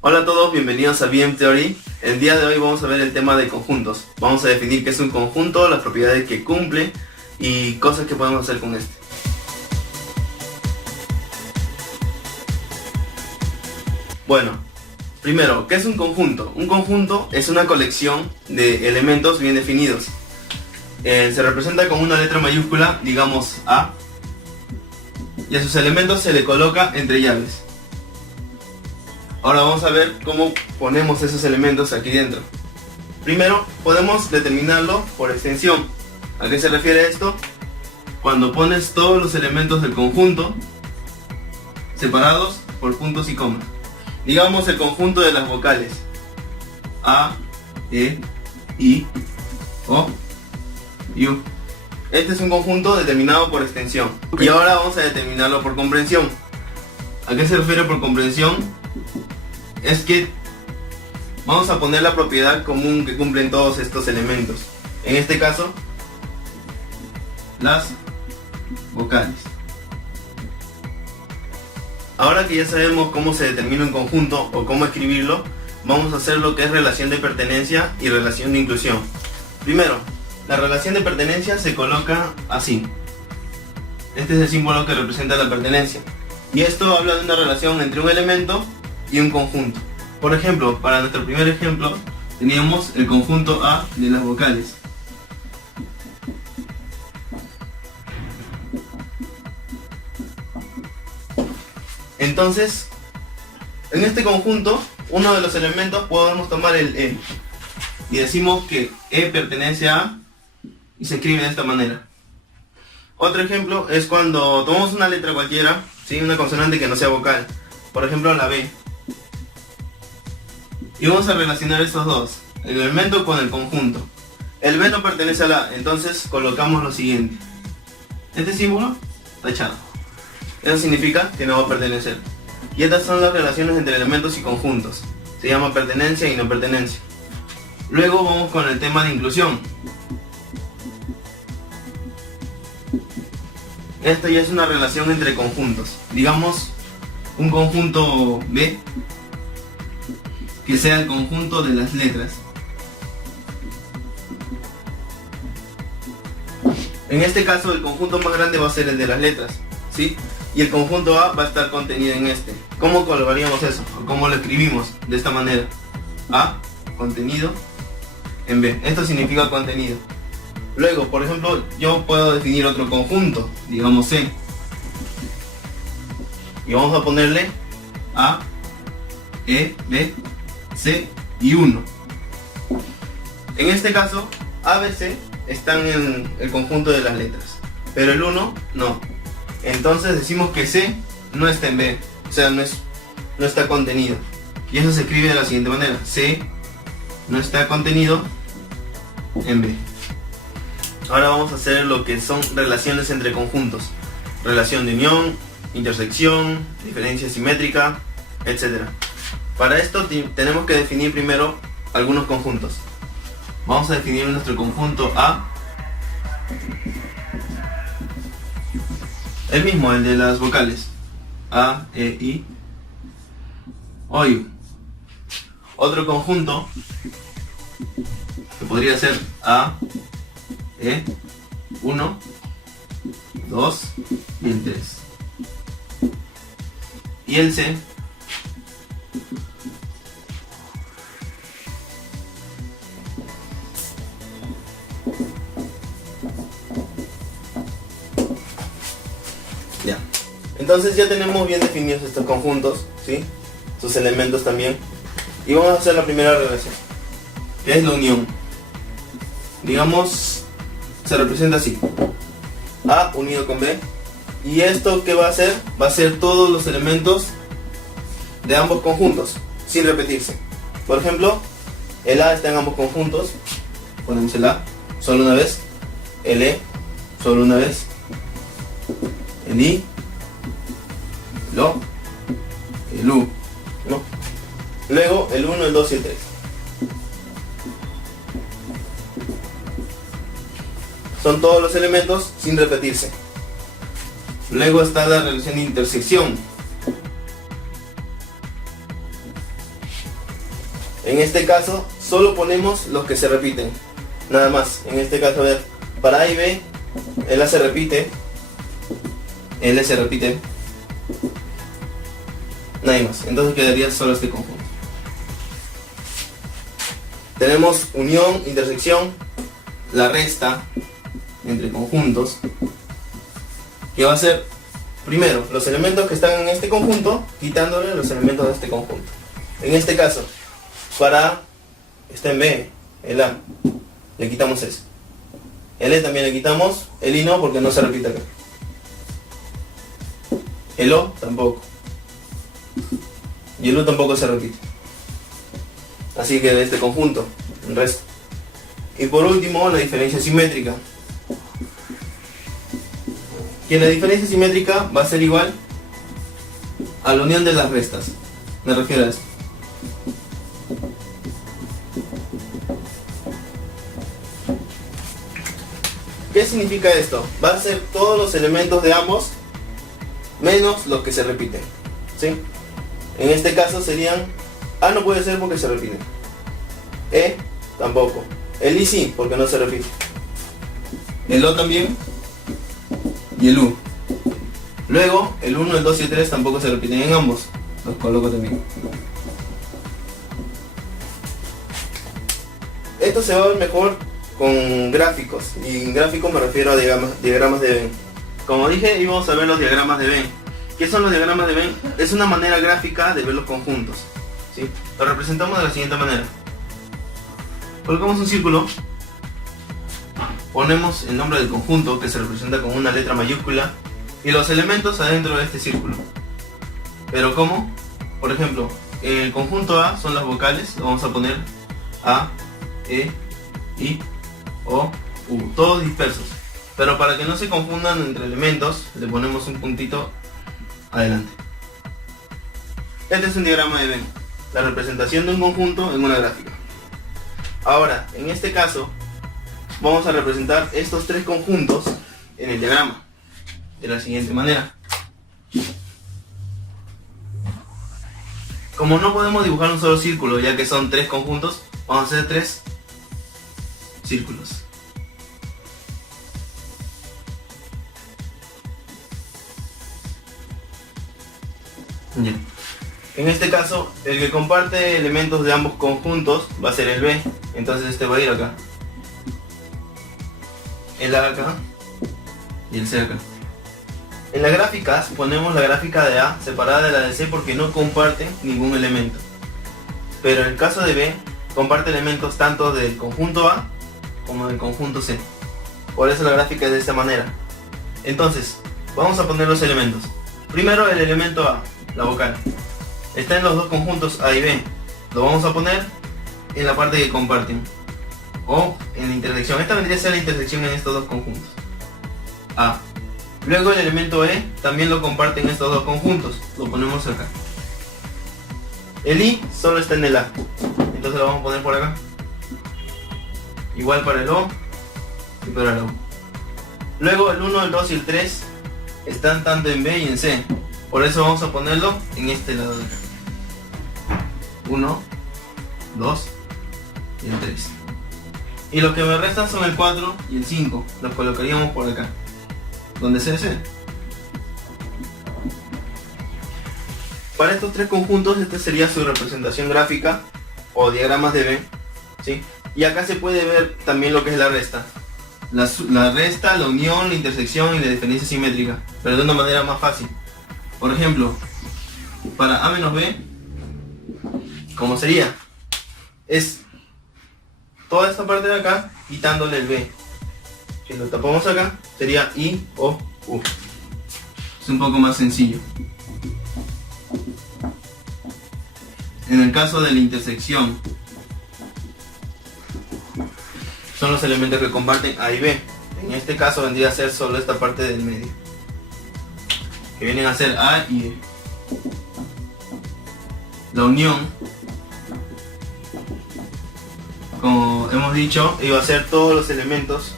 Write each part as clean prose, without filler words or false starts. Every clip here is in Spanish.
Hola a todos, bienvenidos a BM Theory. El día de hoy vamos a ver el tema de conjuntos. Vamos a definir qué es un conjunto, las propiedades que cumple y cosas que podemos hacer con este. Bueno, primero, ¿qué es un conjunto? Un conjunto es una colección de elementos bien definidos. Se representa con una letra mayúscula, digamos A, y a sus elementos se le coloca entre llaves. Ahora vamos a ver cómo ponemos esos elementos aquí dentro. Primero, podemos determinarlo por extensión. ¿A qué se refiere esto? Cuando pones todos los elementos del conjunto separados por puntos y comas. Digamos el conjunto de las vocales A, E, I, O, U. Este es un conjunto determinado por extensión. Y ahora vamos a determinarlo por comprensión. ¿A qué se refiere por comprensión? Es que vamos a poner la propiedad común que cumplen todos estos elementos. En este caso, las vocales. Ahora que ya sabemos cómo se determina un conjunto o cómo escribirlo, vamos a hacer lo que es relación de pertenencia y relación de inclusión. Primero, la relación de pertenencia se coloca así. Este es el símbolo que representa la pertenencia. Y esto habla de una relación entre un elemento y un conjunto. Por ejemplo, para nuestro primer ejemplo, teníamos el conjunto A de las vocales. Entonces, en este conjunto, uno de los elementos podemos tomar el E. Y decimos que E pertenece a A y se escribe de esta manera. Otro ejemplo es cuando tomamos una letra cualquiera, ¿sí? Una consonante que no sea vocal. Por ejemplo, la B. Y vamos a relacionar estos dos, el elemento con el conjunto. El B no pertenece a la A, entonces colocamos lo siguiente. Este símbolo, tachado. Eso significa que no va a pertenecer. Y estas son las relaciones entre elementos y conjuntos. Se llama pertenencia y no pertenencia. Luego vamos con el tema de inclusión. Esto ya es una relación entre conjuntos. Digamos, un conjunto B que sea el conjunto de las letras. En este caso el conjunto más grande va a ser el de las letras, ¿sí? Y el conjunto A va a estar contenido en este. ¿Cómo colocaríamos eso? ¿O cómo lo escribimos? De esta manera. A, contenido, en B. Esto significa contenido. Luego, por ejemplo, yo puedo definir otro conjunto, digamos C. Y vamos a ponerle A, E, B, C y 1. En este caso, A, B, C están en el conjunto de las letras, pero el 1 no. Entonces decimos que C no está en B, o sea, no está contenido. Y eso se escribe de la siguiente manera: C no está contenido en B. Ahora vamos a hacer lo que son relaciones entre conjuntos. Relación de unión, intersección, diferencia simétrica, etc. Para esto tenemos que definir primero algunos conjuntos. Vamos a definir nuestro conjunto A. El mismo, el de las vocales. A, E, I, O, U. Otro conjunto que podría ser A, E, 1, 2 y el 3. Y el C ya. Entonces ya tenemos bien definidos estos conjuntos, ¿sí? Sus elementos también. Y vamos a hacer la primera relación, que es la unión. Digamos, se representa así: A unido con B. Y esto, ¿qué va a hacer? Va a ser todos los elementos de ambos conjuntos, sin repetirse. Por ejemplo, el A está en ambos conjuntos. Ponemos el A solo una vez, el E solo una vez, el I, el O, el U, ¿no? Luego el 1, el 2 y el 3. Son todos los elementos sin repetirse. Luego está la relación de intersección. En este caso solo ponemos los que se repiten, nada más. En este caso, a ver, para A y B, el A se repite, el E se repite, nada más. Entonces quedaría solo este conjunto. Tenemos unión, intersección, la resta entre conjuntos, que va a ser primero los elementos que están en este conjunto quitándole los elementos de este conjunto. En este caso, para A está en B, el A, le quitamos ese. El E también le quitamos, el I no porque no se repite acá. El O tampoco. Y el U tampoco se repite. Así que de este conjunto, el resto. Y por último, la diferencia simétrica. Que la diferencia simétrica va a ser igual a la unión de las restas. Me refiero a esto. ¿Qué significa esto? Va a ser todos los elementos de ambos menos los que se repiten, ¿sí? En este caso serían A no puede ser porque se repite, E tampoco, el I sí porque no se repite, el O también y el U. Luego el 1, el 2 y el 3 tampoco se repiten en ambos, los coloco también. Esto se va a ver mejor con gráficos, y en gráficos me refiero a diagramas de Venn. Como dije, íbamos a ver los diagramas de Venn. ¿Qué son los diagramas de Venn? Es una manera gráfica de ver los conjuntos, ¿sí? Lo representamos de la siguiente manera. Colocamos un círculo, ponemos el nombre del conjunto que se representa con una letra mayúscula y los elementos adentro de este círculo. ¿Pero cómo? Por ejemplo, en el conjunto A son las vocales, lo vamos a poner A, E, I, O, U, todos dispersos. Pero para que no se confundan entre elementos, le ponemos un puntito adelante. Este es un diagrama de Venn, la representación de un conjunto en una gráfica. Ahora, en este caso, vamos a representar estos tres conjuntos en el diagrama de la siguiente manera. Como no podemos dibujar un solo círculo, ya que son tres conjuntos, vamos a hacer tres círculos. Ya. En este caso, el que comparte elementos de ambos conjuntos va a ser el B, entonces este va a ir acá, el A acá y el C acá. En las gráficas ponemos la gráfica de A separada de la de C porque no comparten ningún elemento, pero en el caso de B comparte elementos tanto del conjunto A como del conjunto C. Por eso la gráfica es de esta manera. Entonces, vamos a poner los elementos. Primero el elemento A, la vocal. Está en los dos conjuntos A y B. Lo vamos a poner en la parte que comparten, o en la intersección. Esta vendría a ser la intersección en estos dos conjuntos A. Luego el elemento E también lo comparten estos dos conjuntos. Lo ponemos acá. El I solo está en el A, entonces lo vamos a poner por acá. Igual para el O y para el O. Luego el 1, el 2 y el 3 están tanto en B y en C. Por eso vamos a ponerlo en este lado de acá. 1, 2 y el 3. Y los que me restan son el 4 y el 5. Los colocaríamos por acá, donde C es C. Para estos tres conjuntos, esta sería su representación gráfica o diagramas de Venn, ¿sí? Y acá se puede ver también lo que es la resta. La resta, la unión, la intersección y la diferencia simétrica, pero de una manera más fácil. Por ejemplo, para A menos B, ¿cómo sería? Es toda esta parte de acá quitándole el B. Si lo tapamos acá, sería I, O, U. Es un poco más sencillo. En el caso de la intersección, son los elementos que comparten A y B. En este caso vendría a ser solo esta parte del medio, que vienen a ser A y E. La unión, como hemos dicho, iba a ser todos los elementos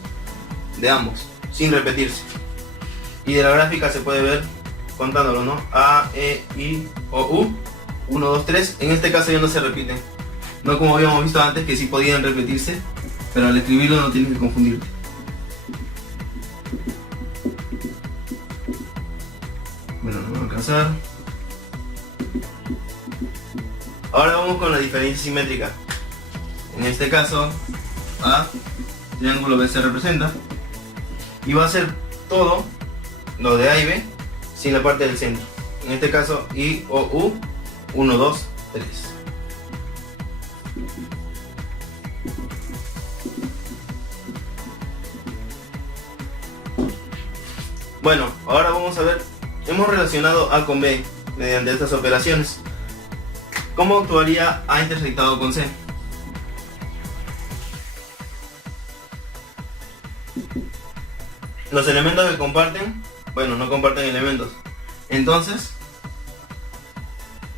de ambos, sin repetirse. Y de la gráfica se puede ver contándolo, ¿no? A, E, I, O, U. 1, 2, 3. En este caso ya no se repiten. No como habíamos visto antes, que sí podían repetirse, pero al escribirlo no tienes que confundirte. Bueno, no va a alcanzar. Ahora vamos con la diferencia simétrica. En este caso, A, triángulo B se representa. Y va a ser todo lo de A y B sin la parte del centro. En este caso, I, O, U, 1, 2, 3. Bueno, ahora vamos a ver, hemos relacionado A con B mediante estas operaciones. ¿Cómo actuaría A intersectado con C? Los elementos que comparten, bueno, no comparten elementos. Entonces,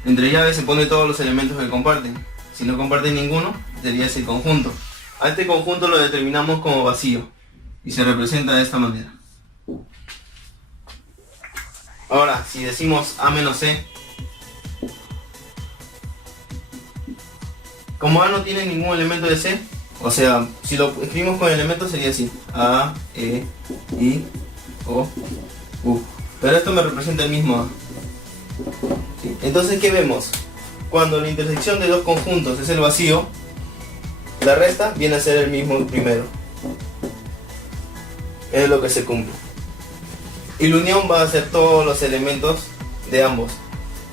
entre llaves se pone todos los elementos que comparten. Si no comparten ninguno, sería ese conjunto. A este conjunto lo determinamos como vacío y se representa de esta manera. Ahora, si decimos A menos C, como A no tiene ningún elemento de C, o sea, si lo escribimos con elementos sería así: A, E, I, O, U. Pero esto me representa el mismo A. ¿Sí? Entonces, ¿qué vemos? Cuando la intersección de dos conjuntos es el vacío, la resta viene a ser el mismo primero. Es lo que se cumple. Y la unión va a ser todos los elementos de ambos,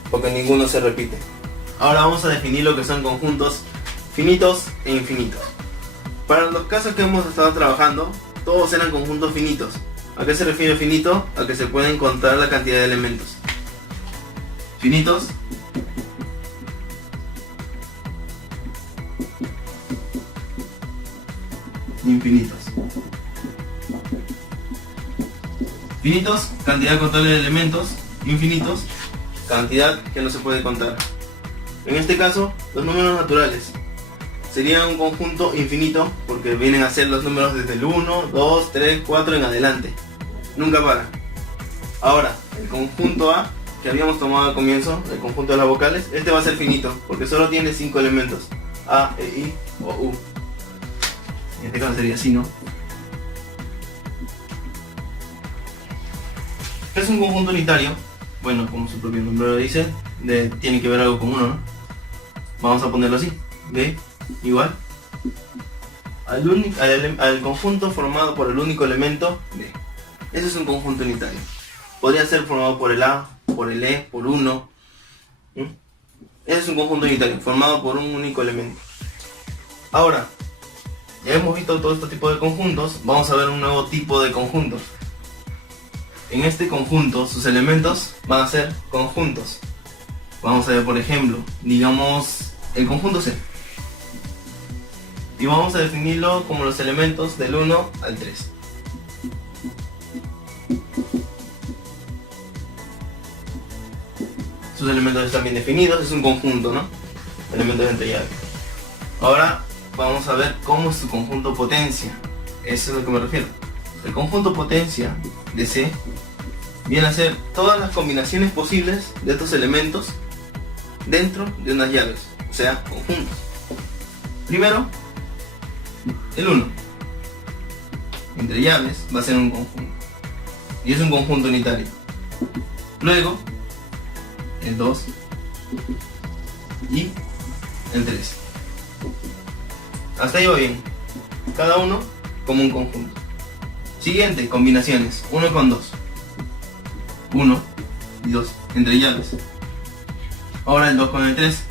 porque ninguno se repite. Ahora vamos a definir lo que son conjuntos finitos e infinitos. Para los casos que hemos estado trabajando, todos eran conjuntos finitos. ¿A qué se refiere finito? A que se puede encontrar la cantidad de elementos. Finitos infinitos. Finitos, cantidad contable de elementos. Infinitos, cantidad que no se puede contar. En este caso, los números naturales serían un conjunto infinito porque vienen a ser los números desde el 1, 2, 3, 4 en adelante. Nunca para. Ahora, el conjunto A que habíamos tomado al comienzo, el conjunto de las vocales, este va a ser finito porque solo tiene 5 elementos: A, E, I, O, U. En este caso sería así, ¿no? ¿Qué es un conjunto unitario? Bueno, como su propio nombre lo dice, tiene que ver algo con 1, ¿no? Vamos a ponerlo así: B igual al conjunto formado por el único elemento B. Eso es un conjunto unitario. Podría ser formado por el A, por el E, por 1. Ese es un conjunto unitario, formado por un único elemento. Ahora, ya hemos visto todo este tipo de conjuntos, vamos a ver un nuevo tipo de conjuntos. En este conjunto, sus elementos van a ser conjuntos. Vamos a ver, por ejemplo, digamos el conjunto C. Y vamos a definirlo como los elementos del 1 al 3. Sus elementos están bien definidos, es un conjunto, ¿no? Elementos entre llaves. Ahora vamos a ver cómo es su conjunto potencia. Eso es a lo que me refiero. El conjunto potencia de C viene a ser todas las combinaciones posibles de estos elementos dentro de unas llaves, o sea, conjuntos. Primero, el 1 entre llaves va a ser un conjunto y es un conjunto unitario. Luego el 2 y el 3. Hasta ahí va bien, cada uno como un conjunto. Siguiente, combinaciones: 1 con 2, 1 y 2 entre llaves. Ahora el 2 con el 3.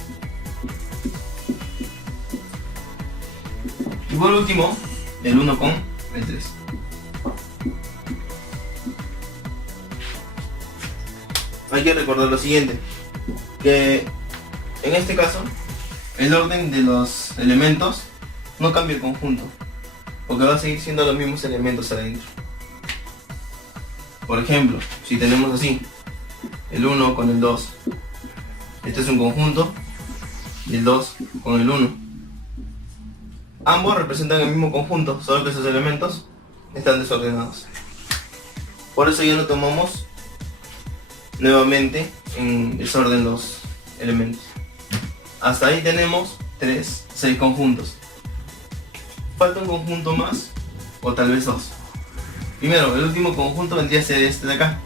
Y por último, el 1 con el 3. Hay que recordar lo siguiente, que en este caso el orden de los elementos no cambia el conjunto, porque va a seguir siendo los mismos elementos adentro. Por ejemplo, si tenemos así el 1 con el 2, este es un conjunto, y el 2 con el 1. Ambos representan el mismo conjunto, solo que sus elementos están desordenados. Por eso ya no tomamos nuevamente en desorden los elementos. Hasta ahí tenemos 3, 6 conjuntos. Falta un conjunto más, o tal vez 2. Primero, el último conjunto vendría a ser este de acá,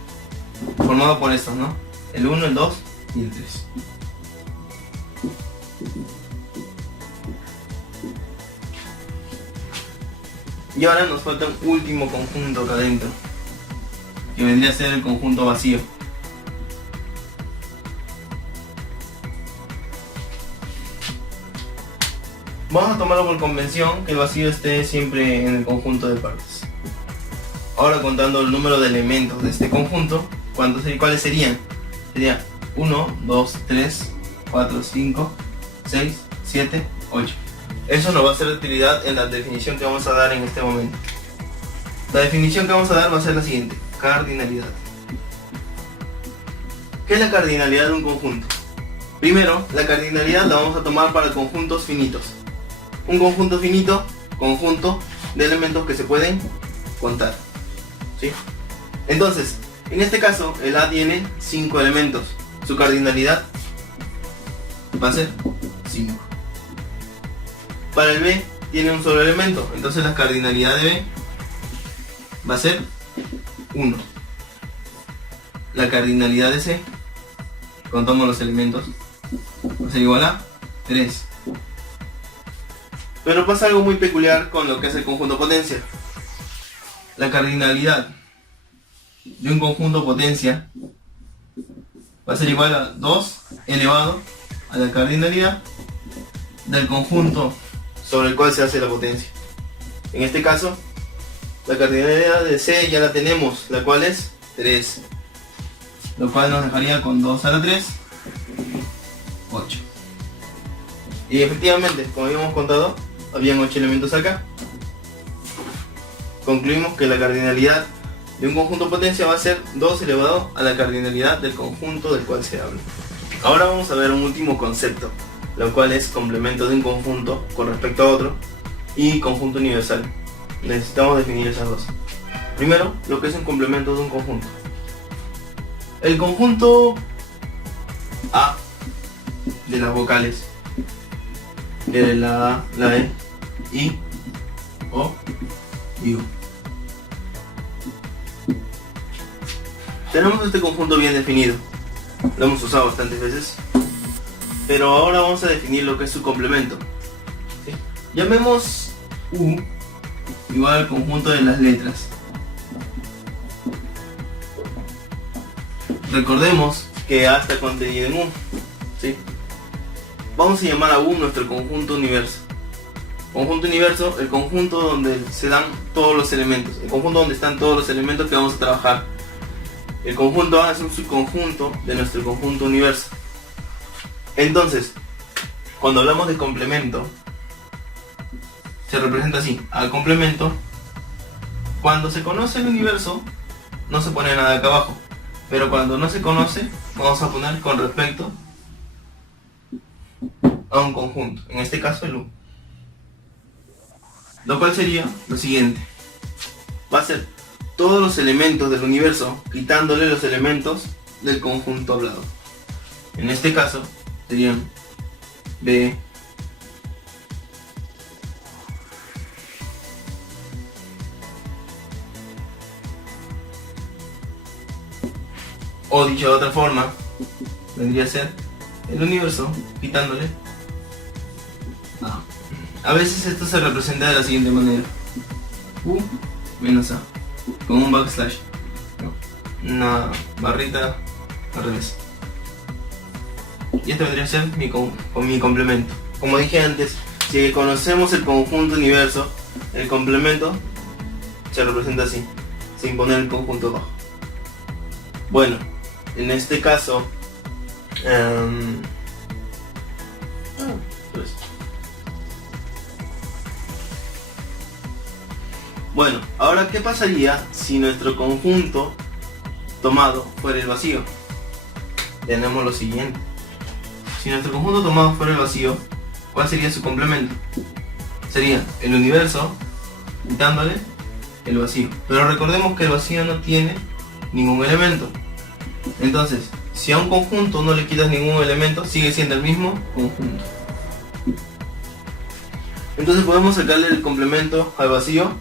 formado por estos, ¿no? El 1, el 2 y el 3. Y ahora nos falta un último conjunto acá adentro, que vendría a ser el conjunto vacío. Vamos a tomarlo por convención que el vacío esté siempre en el conjunto de partes. Ahora, contando el número de elementos de este conjunto, ¿cuáles serían? Sería 1, 2, 3, 4, 5, 6, 7, 8. Eso nos va a ser de utilidad en la definición que vamos a dar en este momento. La definición que vamos a dar va a ser la siguiente: cardinalidad. ¿Qué es la cardinalidad de un conjunto? Primero, la cardinalidad la vamos a tomar para conjuntos finitos. Un conjunto finito, conjunto de elementos que se pueden contar, ¿sí? Entonces, en este caso, el A tiene 5 elementos. Su cardinalidad va a ser 5. Para el B tiene un solo elemento, entonces la cardinalidad de B va a ser 1. La cardinalidad de C, contamos los elementos, va a ser igual a 3. Pero pasa algo muy peculiar con lo que es el conjunto potencia. La cardinalidad de un conjunto potencia va a ser igual a 2 elevado a la cardinalidad del conjunto sobre el cual se hace la potencia. En este caso, la cardinalidad de C ya la tenemos, la cual es 3, lo cual nos dejaría con 2 a la 3, 8. Y efectivamente, como habíamos contado, habían 8 elementos acá. Concluimos que la cardinalidad de un conjunto potencia va a ser 2 elevado a la cardinalidad del conjunto del cual se habla. Ahora vamos a ver un último concepto, lo cual es complemento de un conjunto con respecto a otro y conjunto universal. Necesitamos definir esas dos. Primero, lo que es un complemento de un conjunto. El conjunto A de las vocales, de la A, la E, I, O y U. Tenemos este conjunto bien definido, lo hemos usado bastantes veces, pero ahora vamos a definir lo que es su complemento. ¿Sí? Llamemos U igual al conjunto de las letras. Recordemos que A está contenido en U, ¿sí? Vamos a llamar a U nuestro conjunto universo. Conjunto universo, el conjunto donde se dan todos los elementos, el conjunto donde están todos los elementos que vamos a trabajar. El conjunto A es un subconjunto de nuestro conjunto universo. Entonces, cuando hablamos de complemento, se representa así: al complemento, cuando se conoce el universo, no se pone nada acá abajo, pero cuando no se conoce, vamos a poner con respecto a un conjunto, en este caso el U. Lo cual sería lo siguiente: va a ser todos los elementos del universo quitándole los elementos del conjunto hablado. En este caso serían B, o dicho de otra forma, vendría a ser el universo quitándole A. A veces esto se representa de la siguiente manera: U menos A, con un backslash, una barrita al revés. Y esto vendría a ser mi complemento. Como dije antes, si conocemos el conjunto universo, el complemento se representa así, sin poner el conjunto abajo. Bueno, en este caso, bueno, ahora ¿qué pasaría si nuestro conjunto tomado fuera el vacío? Tenemos lo siguiente: si nuestro conjunto tomado fuera el vacío, ¿cuál sería su complemento? Sería el universo quitándole el vacío. Pero recordemos que el vacío no tiene ningún elemento. Entonces, si a un conjunto no le quitas ningún elemento, sigue siendo el mismo conjunto. Entonces podemos sacarle el complemento al vacío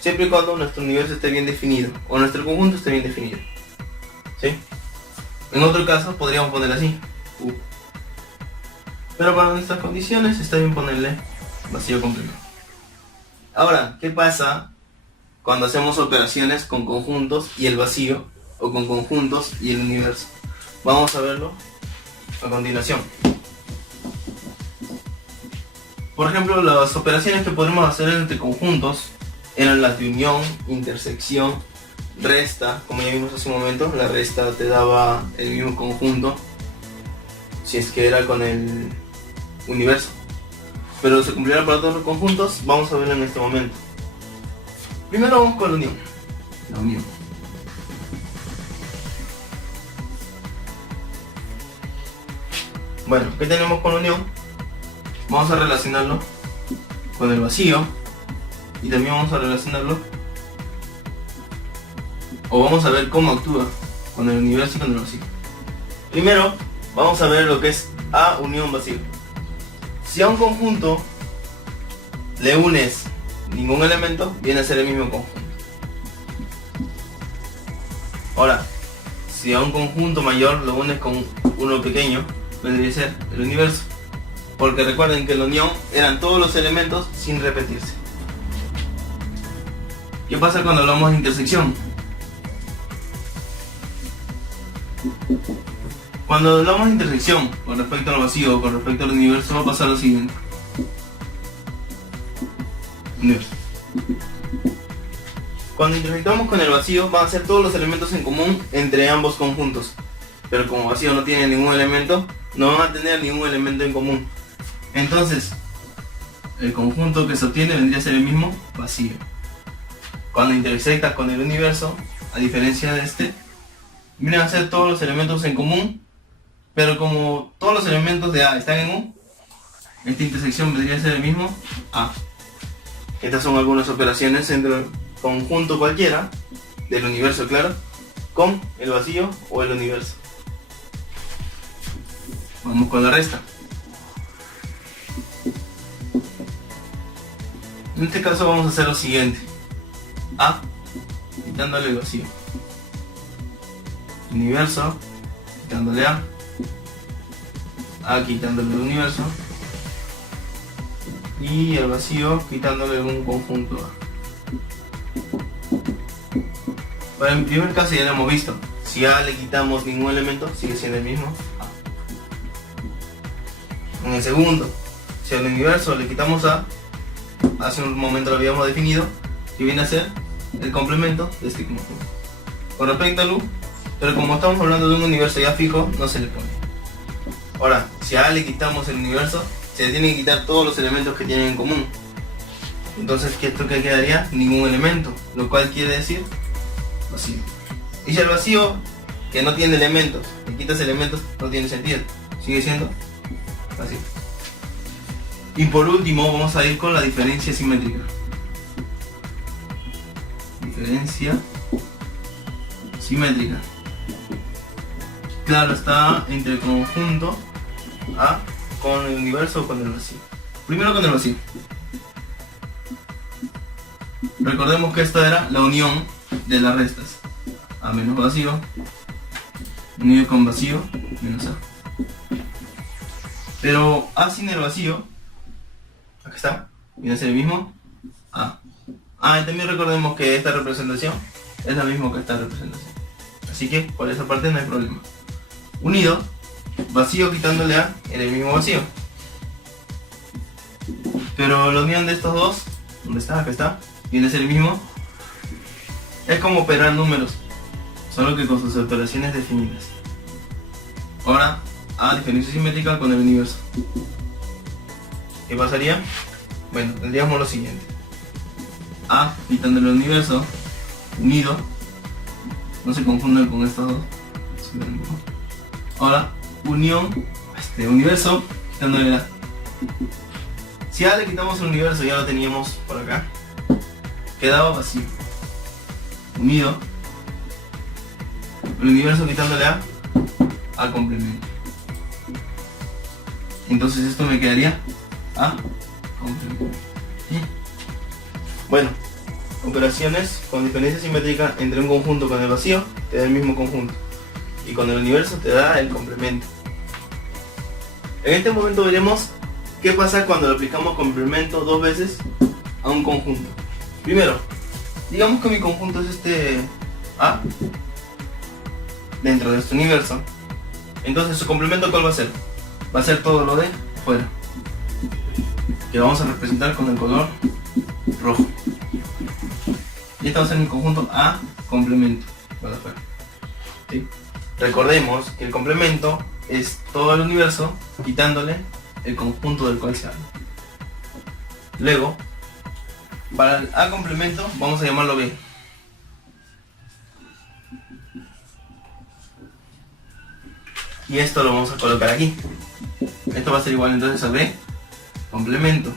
siempre y cuando nuestro universo esté bien definido o nuestro conjunto esté bien definido, ¿sí? En otro caso podríamos poner así, U. Pero para nuestras condiciones está bien ponerle vacío complemento. Ahora, ¿qué pasa cuando hacemos operaciones con conjuntos y el vacío, o con conjuntos y el universo? Vamos a verlo a continuación. Por ejemplo, las operaciones que podemos hacer entre conjuntos eran las de unión, intersección, resta. Como ya vimos hace un momento, la resta te daba el mismo conjunto si es que era con el universo. Pero se cumplirá para todos los conjuntos. Vamos a verlo en este momento. Primero vamos con la unión. La unión. Bueno, ¿qué tenemos con la unión? Vamos a relacionarlo con el vacío y también vamos a relacionarlo, o vamos a ver cómo actúa con el universo y con el vacío. Primero vamos a ver lo que es A unión vacío. Si a un conjunto le unes ningún elemento, viene a ser el mismo conjunto. Ahora, si a un conjunto mayor lo unes con uno pequeño, vendría a ser el universo. Porque recuerden que la unión eran todos los elementos sin repetirse. ¿Qué pasa cuando hablamos de intersección? Cuando hablamos de intersección con respecto al vacío o con respecto al universo, va a pasar lo siguiente. Universo. Cuando intersectamos con el vacío, van a ser todos los elementos en común entre ambos conjuntos. Pero como vacío no tiene ningún elemento, no van a tener ningún elemento en común. Entonces, el conjunto que se obtiene vendría a ser el mismo vacío. Cuando intersecta con el universo, a diferencia de este, vienen a ser todos los elementos en común, pero como todos los elementos de A están en U, esta intersección vendría a ser el mismo A. Estas son algunas operaciones entre el conjunto cualquiera, del universo claro, con el vacío o el universo. Vamos con la resta. En este caso vamos a hacer lo siguiente. A, quitándole el vacío. Universo, quitándole A. A quitándole el universo. Y el vacío quitándole un conjunto A. Para el primer caso ya lo hemos visto. Si a le quitamos ningún elemento, sigue siendo el mismo A. En el segundo, si al universo le quitamos A, hace un momento lo habíamos definido, que viene a ser el complemento de este conjunto. Con respecto al U, pero como estamos hablando de un universo ya fijo, no se le pone. Ahora, si a le quitamos el universo, se le tienen que quitar todos los elementos que tienen en común. Entonces, ¿esto qué quedaría? Ningún elemento, lo cual quiere decir vacío. Y si el vacío, que no tiene elementos, le quitas elementos, no tiene sentido, sigue siendo vacío. Y por último vamos a ir con la diferencia simétrica. Diferencia simétrica. Claro, está entre el conjunto A con el universo o con el vacío. Primero con el vacío. Recordemos que esta era la unión de las restas. A menos vacío, unido con vacío, menos A. Pero A sin el vacío, acá está, viene a ser el mismo A. Y también recordemos que esta representación es la misma que esta representación. Así que por esa parte no hay problema. Unido, vacío quitándole A en el mismo vacío. Pero la unión de estos dos, ¿dónde está? Acá está, viene a ser el mismo. Es como operar números, solo que con sus operaciones definidas. Ahora, A diferencia simétrica con el universo. ¿Qué pasaría? Bueno, tendríamos lo siguiente. A quitándole el universo, unido. No se confundan con estos dos. Ahora, unión, universo, quitándole A. Si A le quitamos el universo, ya lo teníamos por acá. Quedaba vacío. Unido. El universo quitándole A complemento. Entonces esto me quedaría A complemento. Bueno, operaciones con diferencia simétrica entre un conjunto con el vacío te da el mismo conjunto y con el universo te da el complemento. En este momento veremos qué pasa cuando le aplicamos complemento dos veces a un conjunto. Primero, digamos que mi conjunto es este A dentro de este universo. Entonces su complemento, ¿cuál va a ser? Va a ser todo lo de afuera, que vamos a representar con el color rojo. Y este va a ser mi conjunto A complemento para afuera. ¿Sí? Recordemos que el complemento es todo el universo quitándole el conjunto del cual se habla. Luego, para el A complemento vamos a llamarlo B. Y esto lo vamos a colocar aquí. Esto va a ser igual entonces a B complemento.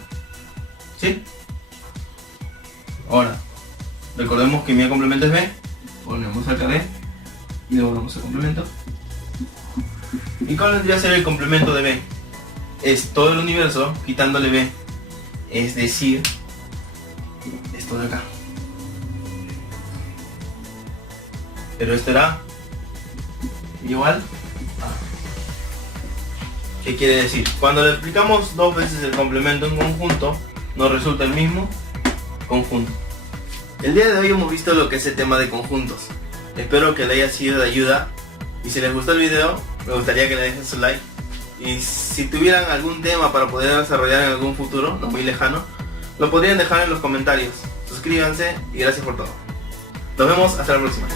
¿Sí? Ahora, recordemos que mi A complemento es B. Volvemos acá B y devolvemos el complemento. ¿Y cuál vendría a ser el complemento de B? Es todo el universo quitándole B. Es decir, esto de acá. Pero esto era igual a. ¿Qué quiere decir? Cuando le aplicamos dos veces el complemento en conjunto, nos resulta el mismo conjunto. El día de hoy hemos visto lo que es el tema de conjuntos. Espero que le haya sido de ayuda. Y si les gustó el video, me gustaría que le dejen su like. Y si tuvieran algún tema para poder desarrollar en algún futuro, no muy lejano, lo podrían dejar en los comentarios. Suscríbanse y gracias por todo. Nos vemos hasta la próxima.